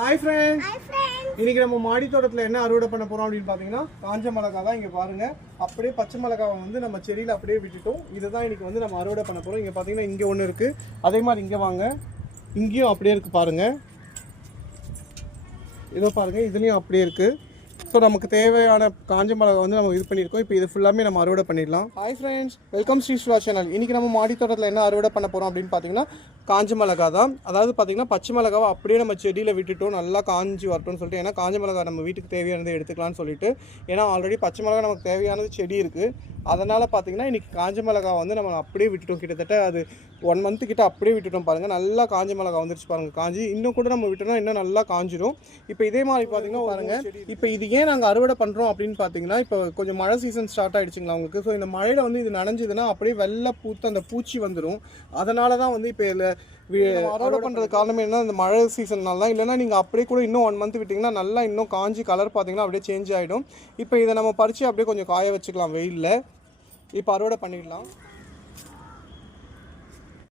Hi friends. இன்னைக்கு நம்ம மாடி தோட்டத்துல என்ன அறுவடை பண்ண போறோம் அப்படினு பாத்தீங்கன்னா காஞ்ச மிளகாய் தான். இங்க பாருங்க, அப்படியே பச்சை மிளகாவை வந்து நம்ம செடியில அப்படியே விட்டுட்டோம். இதுதான் இன்னைக்கு வந்து நம்ம அறுவடை பண்ண போறோம். இங்க பாத்தீங்கன்னா இங்க ஒன்னு இருக்கு, அதே மாதிரி இங்க வாங்க, இங்கேயும் அப்படியே இருக்கு பாருங்க. இதோ பாருங்க, இதுலயும் அப்படியே இருக்கு. ஸோ நமக்கு தேவையான காஞ்ச மிளகாய் வந்து நம்ம இது பண்ணியிருக்கோம். இப்போ இது ஃபுல்லாமே நம்ம அறுவடை பண்ணிடலாம். Hi friends, welcome Sri Sula channel. இன்றைக்கி நம்ம மாடி தோட்டத்தில் என்ன அறுவடை பண்ண போகிறோம் அப்படின்னு பார்த்தீங்கன்னா காஞ்ச மிளகா தான். அதாவது பார்த்தீங்கன்னா பச்சை மிளகாவை அப்படியே நம்ம செடியில் விட்டுட்டோம், நல்லா காஞ்சி வரட்டும்னு சொல்லிட்டு. ஏன்னா காஞ்ச மிளகா நம்ம வீட்டுக்கு தேவையானதை எடுத்துக்கலாம்னு சொல்லிட்டு. ஏன்னா ஆல்ரெடி பச்சை மிளகா நமக்கு தேவையானது செடி இருக்குது. அதனால் பார்த்தீங்கன்னா இன்றைக்கி காஞ்ச மிளகா வந்து நம்ம அப்படியே விட்டுட்டோம். கிட்டத்தட்ட அது 1 மந்த்து கிட்ட அப்படியே விட்டுட்டோம் பாருங்கள். நல்லா காஞ்ச மிளகா வந்துருச்சு பாருங்கள். காஞ்சி இன்னும் கூட நம்ம விட்டோம்னா இன்னும் நல்லா காஞ்சிடும். இப்போ இதே மாதிரி பார்த்தீங்கன்னா பாருங்கள், இப்போ இது ஏன் நாங்கள் அறுவடை பண்ணுறோம் அப்படின்னு பார்த்தீங்கன்னா, இப்போ கொஞ்சம் மழை சீசன் ஸ்டார்ட் ஆகிடுச்சுங்களா உங்களுக்கு. ஸோ இந்த மழையில் வந்து இது நனைஞ்சதுன்னா அப்படியே வெள்ளை பூத்து அந்த பூச்சி வந்துடும். அதனால தான் வந்து இப்போ இதில் அறுவடை பண்ணுறது காரணமே என்ன, இந்த மழை சீசன்னால தான். இல்லைனா நீங்கள் அப்படியே கூட இன்னும் 1 மந்த் விட்டிங்கன்னா நல்லா இன்னும் காஞ்சி கலர் பார்த்தீங்கன்னா அப்படியே சேஞ்ச் ஆகிடும். இப்போ இதை நம்ம பறித்து அப்படியே கொஞ்சம் காய வச்சுக்கலாம் வெயிலில். இப்போ அறுவடை பண்ணிடலாம்.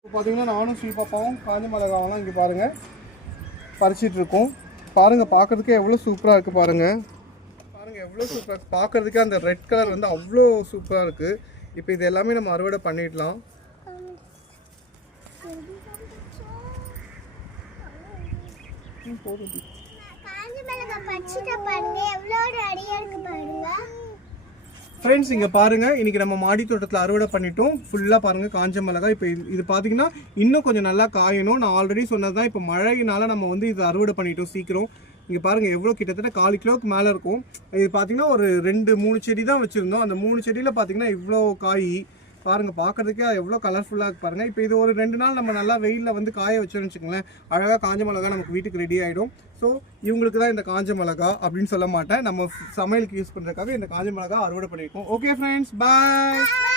இப்போ பார்த்தீங்கன்னா நானும் ஸ்ரீ பாப்பாவும் காஞ்ச மிளகாவெல்லாம் இங்கே பாருங்கள் பறிச்சிட்டு இருக்கோம். பாருங்கள், பார்க்குறதுக்கே எவ்வளோ சூப்பராக இருக்குது பாருங்கள். பாருங்கள் எவ்வளோ சூப்பராக இருக்குது பார்க்குறதுக்கே. அந்த ரெட் கலர் வந்து அவ்வளோ சூப்பராக இருக்குது. இப்போ இது எல்லாமே நம்ம அறுவடை பண்ணிடலாம். ஃப்ரெண்ட்ஸ் இங்கே பாருங்கள், இன்றைக்கி நம்ம மாடி தோட்டத்தில் அறுவடை பண்ணிட்டோம். ஃபுல்லாக பாருங்கள் காஞ்ச மிளகாய். இப்போ இது பார்த்தீங்கன்னா இன்னும் கொஞ்சம் நல்லா காயணும். நான் ஆல்ரெடி சொன்னது தான், இப்போ மழையினால நம்ம வந்து இது அறுவடை பண்ணிட்டோம் சீக்கிரம். இங்கே பாருங்கள் எவ்வளோ, கிட்டத்தட்ட 1/4 கிலோவுக்கு மேலே இருக்கும். இது பார்த்தீங்கன்னா ஒரு 2-3 செடி தான் வச்சுருந்தோம். அந்த 3 செடியில் பார்த்தீங்கன்னா இவ்வளோ காய் பாருங்கள். பார்க்குறதுக்கே எவ்வளோ கலர்ஃபுல்லாக இருக்குது பாருங்கள். இப்போ இது ஒரு 2 நாள் நம்ம நல்லா வெயிலில் வந்து காய வச்சோன்னு வச்சுக்கோங்களேன், அழகாக காஞ்ச மிளகா நமக்கு வீட்டுக்கு ரெடி ஆகிடும். ஸோ இவங்களுக்கு தான் இந்த காஞ்ச மிளகா அப்படின்னு சொல்ல மாட்டேன், நம்ம சமையலுக்கு யூஸ் பண்ணுறதுக்காக இந்த காஞ்ச மிளகா அறுவடை பண்ணியிருக்கோம். ஓகே ஃப்ரெண்ட்ஸ், பாய்.